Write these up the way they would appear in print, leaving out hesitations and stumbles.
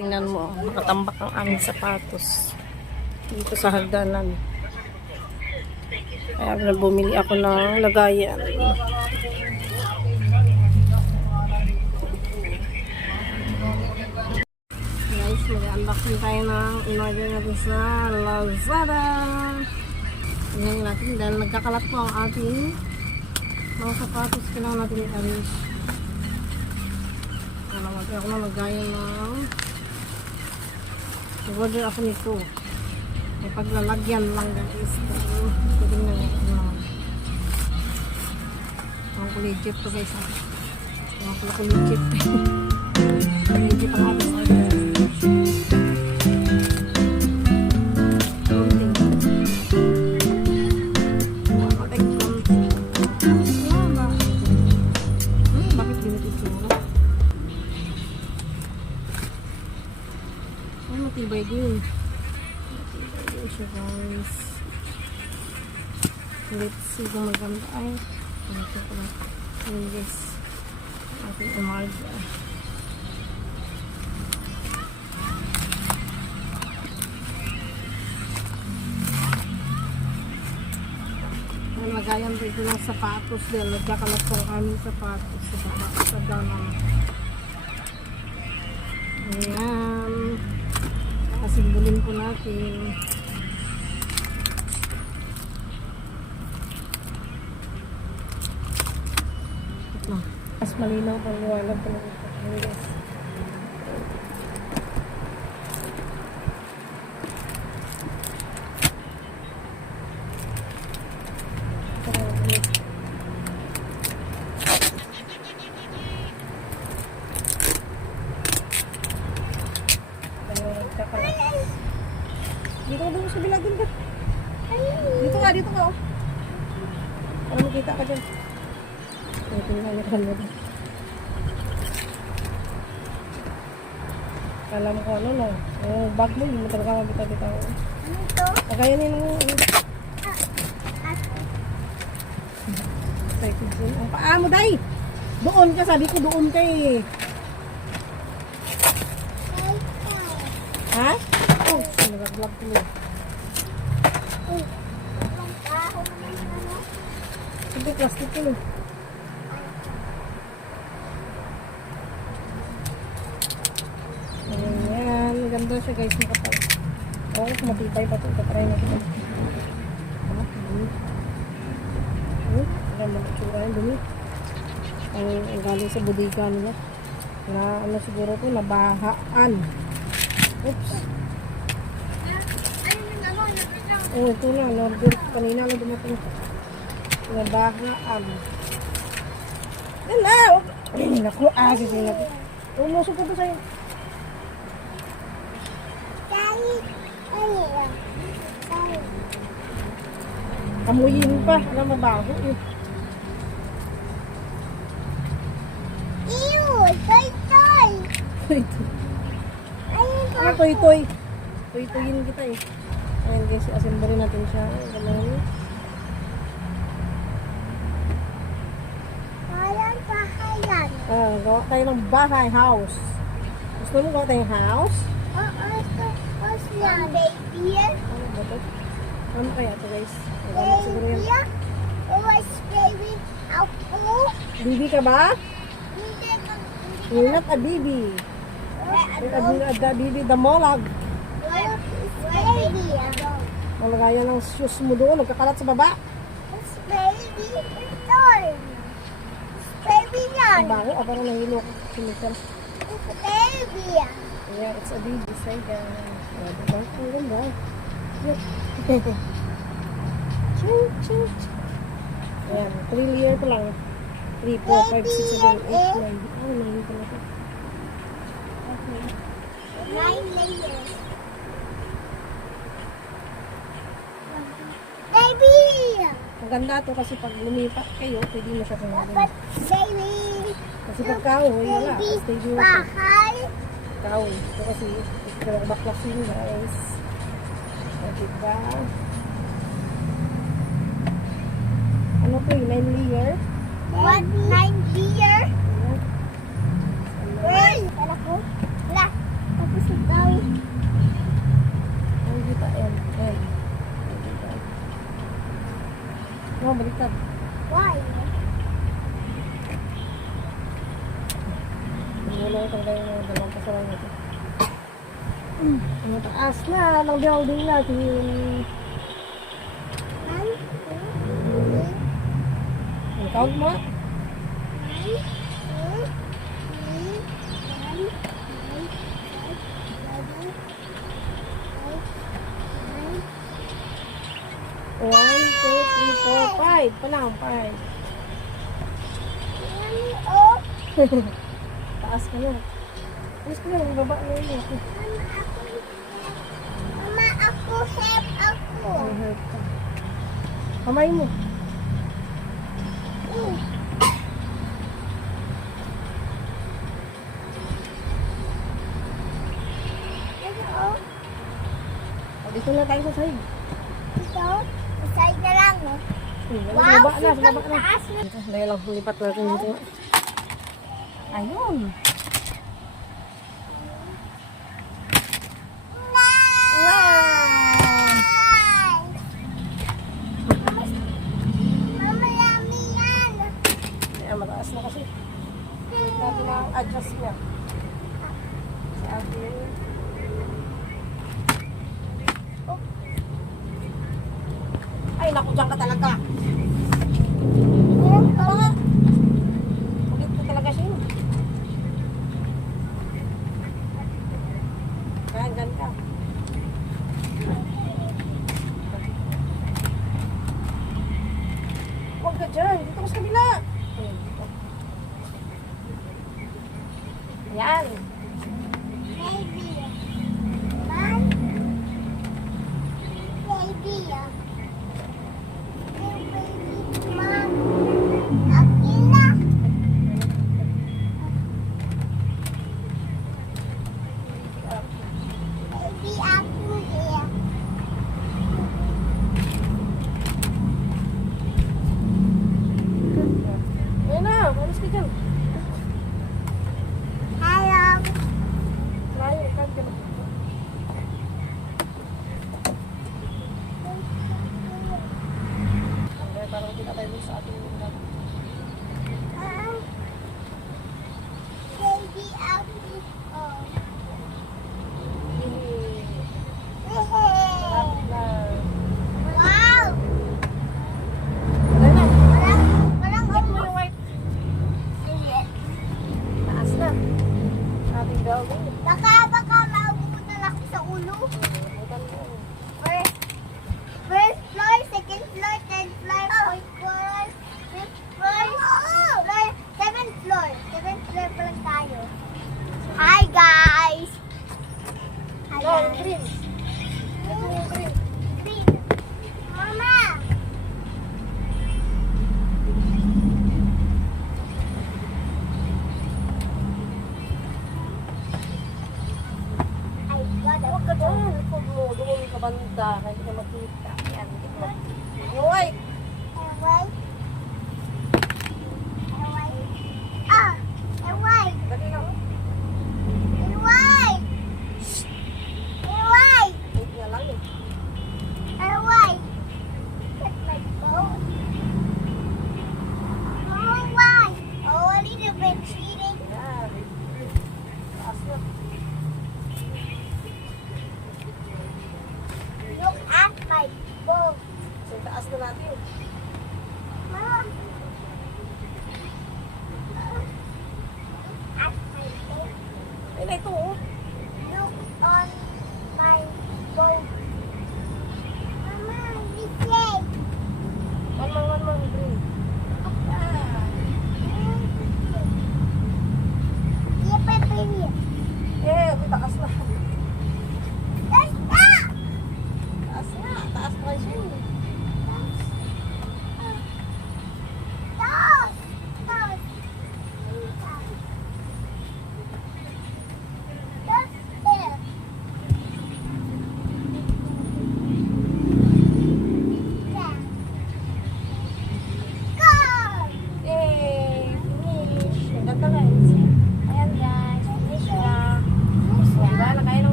Tingnan mo, nakatambak ang aming sapatos dito sa hagdanan. Kaya bumili ako ng lagayan. Guys, mag-unboxing tayo ng in-order natin sa Lazada. Tingnan natin dahil nagkakalat po ang ating mga sapatos. Kailangan natin i-arrange. Alam natin ako na lagayan ng order ako nito. May paglalagyan lang guys. Pwedeng na ang legit to guys. Ang legit. Legit ang ating order. Bakit ganito ito? Ay, matibay din. Matibay din siya guys. Let's see kung maganda. Ay, ito ko lang. Ayan guys. Ating umarga. Nagayan po ito ng sapatos dahil nagkakalat po ang aming sapatos sa baba sa dalam. Ayan. Kasimbolin po natin. Ito. Mas malinaw pang liwanag po ng ito. Dito ka doon sa bilagin ka. Dito ka oh. Para makita ka dyan. Tingnan mo dyan. Alam ko ano no. Yung bag mo, hindi mo talaga mabita-bitaw. Ano ito? Kakayanin mo. Ang paa mo, day! Doon ka, sabi ko doon ka eh. Ha? Oh, nag-vlog ko mo. Hindi, plastic ko mo. Ayan, ganda siya guys, makapal. Oo, matibay pa ito. Katry natin. Ang mga tsura yung dumi. Ang galing sa bodega nila. Na ano siguro ito, nabahaan. Oops. Oh, ito na. Northern. Kanina lang dumating. Nabahaan. Yan na! Naku, kasi natin. Umusok ko ito sa'yo. Amuyin pa. Alam, mabaho eh. Toy-toy! Ano toy-toy? Toy-toyin kita eh. Ayan guys, assemble natin siya. Ganun. Parang bahay yan. Gawa tayo ng bahay, house. Gusto mo gawa tayong house? Oo, ito yan. Baby yan. Ano ba ito? Ano kaya ito guys? Maganda siguro yan. Baby yan. Baby. Ako. Bibi ka ba? Hindi. You're not a baby. You're a baby, the molag. Baby yan. Malagayan ng shoes mo doon. Nagkakalat sa baba. Baby. Toy. Baby yan. Ang bago. Parang nahilo ko. Chemical. Baby yan. Yeah, it's a baby. Say guys. Ang ganda. Ching, ching, ching. Ayan, 3 layer pa lang. 3, 4, 5, 6, 7, 8, 9. Oh, 9 pa lang. Okay. 9 layers. Baby! Maganda to kasi pag lumipat kayo, pwede mo siya kumagin. Baby! Kasi pag kahoy, wala. Baby! Stay dito. Bahay! Kahoy. Ito kasi, ito baklasin guys. O, diba? Ano po yung 9 layer? What? 9 layer? Wait! Kala ko? Wala. Tapos baliktad. Why? Wala ko talaga yung dalawang pasaran nito. Ang taas na ng building natin. One, Ang count mo? 1, 2, 3, 4, 5. Pa lang, 5. oh, Taas ka na. Taas ka na, yung baba na yun. Mama, ako, help ako. Kamay mo. Ano, O, dito na tayo sa side. ito, isay na lang, oh. Sa Wow, baba na, sa sobrang baba na. taas na. Dahil lang lipat natin dito. Ayun. Mama, yummy yan. Kaya mataas na kasi. Dito natin ang adjust niya. Sa atin. Oh. Ay, naku, dyan ka talaga. Ayun, Ito nga. Ulit ko talaga siya. Kaya dyan ka. Huwag ka dyan. Dito ka sa kabila. Yan. baby. Man, baby, Yung baby, man. Akin na. Baby, ako eh. Ayun na. Malis ka dyan. Hello. Layo. Kag ka na. Okay, parang kita tayo sa ating Baby, ako. Oh. Wow! Ayun na. Walang Hit mo yung white. Taas na. Ating building. Baka maubutan ako sa ulo. Butan mo. First floor, second floor, third floor, fourth floor, fifth floor, sixth floor, seventh floor. Seventh floor pa lang tayo. Hi guys! Hi No, yung guys. green. Hit mo yung green. Green. Mama! Ay, God, Huwag ka dyan. Huwag mo. Doon ka banda. Hindi ka makita. Yan. Hit mo. Yung white. Away. Away. Ah! Away! Dali lang. Away! Away! Hit nga lang yun. Away! Cut my phone. Away! Oh, a little bit cheating. Yan. Taas na. Look at my phone. So, taas na natin. Mom. At my phone. Ay, na ito oh. Look on my phone. Mama, this way. One more, green. Ah. Iya, baby. Eh, taas na. Let's go. Taas na. Taas pa siya.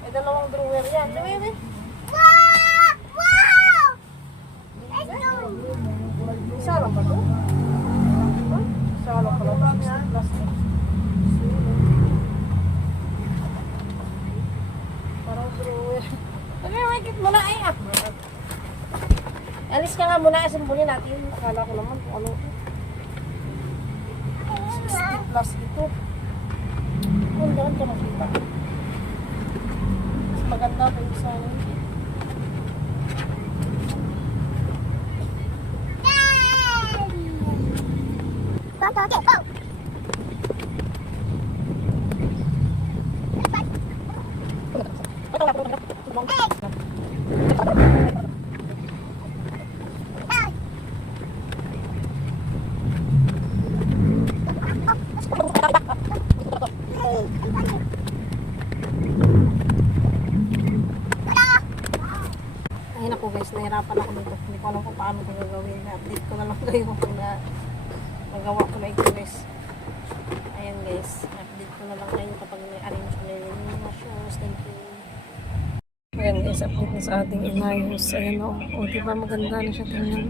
May dalawang drawer yan. Di ba yun eh? Wow! Wow! Ito! Isa lang ba ito? Isa lang pala. Plastic. Parang drawer. Sabi, wait muna ay ah. Alis ka nga muna, asimbulin natin. Akala ko naman kung ano. 60 plus ito. Ang dahan ka makita. Mas maganda pa yung sa ano. Okay, go! Ayun ako guys, nahirapan ako dito. Hindi ko alam kung paano ito gagawin. Na-update ko na lang kayo kung nagawa ko na ito guys. Ayan guys, update ko na lang kayo kapag may-arrange ko na yung mga shows. Thank you. Ayan guys, update na sa ating inayos. Ayan o, diba maganda na siya tingnan.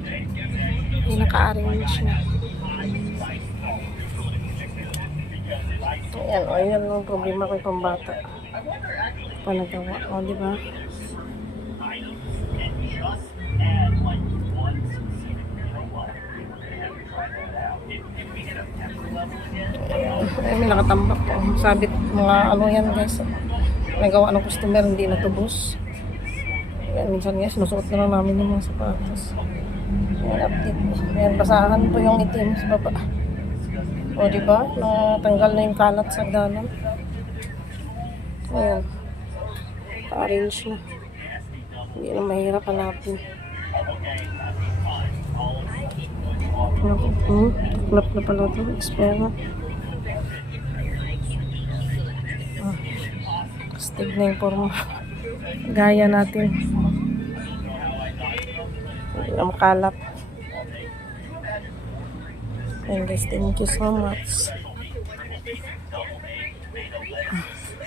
Ayan, naka-arrange na. Ayan o, ayan ang problema ko yung bata. Panagawa o, diba? Ay, may nakatambak po. Sabit mga ano yan guys. Nagawa ng customer, hindi natubos. Ayan, minsan guys, sinusuot na lang namin yung mga sapatos. Ayan, update. Ayan, basahan po yung itim sa baba. O, diba? Natanggal na yung kalat sa dalam. Ayan. Pa-arrange na. Hindi na mahirap hanapin. Tuklap na pala ito. Espera. Astig na yung forma. Gaya natin. Hindi na makalat. And guys, thank you so much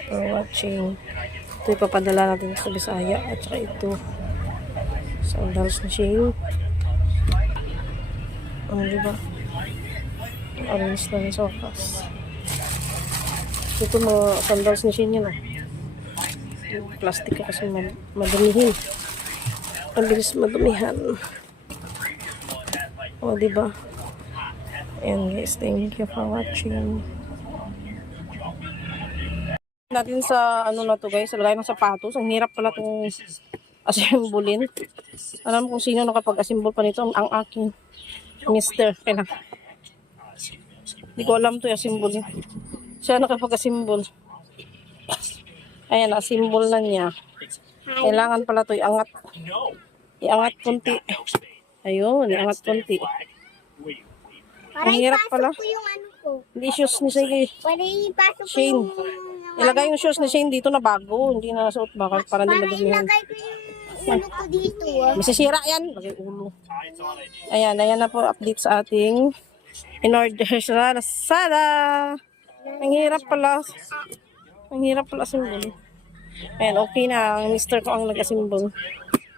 for watching. Ito ipapadala natin sa Bisaya. At saka ito. Sandals na Shane. Ano diba? Orange na yung sofas. Ito mga sandals na Shane yan ah. Yung plastic ka kasi madumihin. Mabilis madumihan. O diba? And guys, thank you for watching. Natin sa ano na to guys, sa lagay ng sapatos. Ang hirap pala itong asimbulin. Alam kung sino nakapag-asimbol pa nito. Ang aking mister. Kailan. Hindi ko alam ito yung asimbulin. Siya nakapag-asimbol. Ayan, asimbol na niya. Kailangan pala ito iangat. Iangat konti. Ayun, iangat konti. Ang hirap pala. Ko yung ano ko. Hindi shoes ni Sige. Para ipasok ko Shane. yung... Ilagay yung shoes ni Shane dito na bago. Hindi na nasuot bakit para hindi Para madumihan. ilagay ko yung ulo ko dito. Masisira yan. Lagay ulo. Ayan, ayan na po update sa ating in-order sa Lazada. Ang hirap pala. Ang hirap pala simbol. Ayan, okay na. Ang mister ko ang nag-asimbol.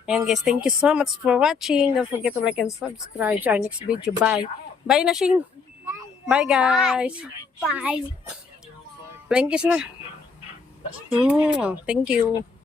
Ayan guys, thank you so much for watching. Don't forget to like and subscribe to our next video. Bye. Bye na, Shane. Bye guys. Bye. Flying kiss na. Thank you.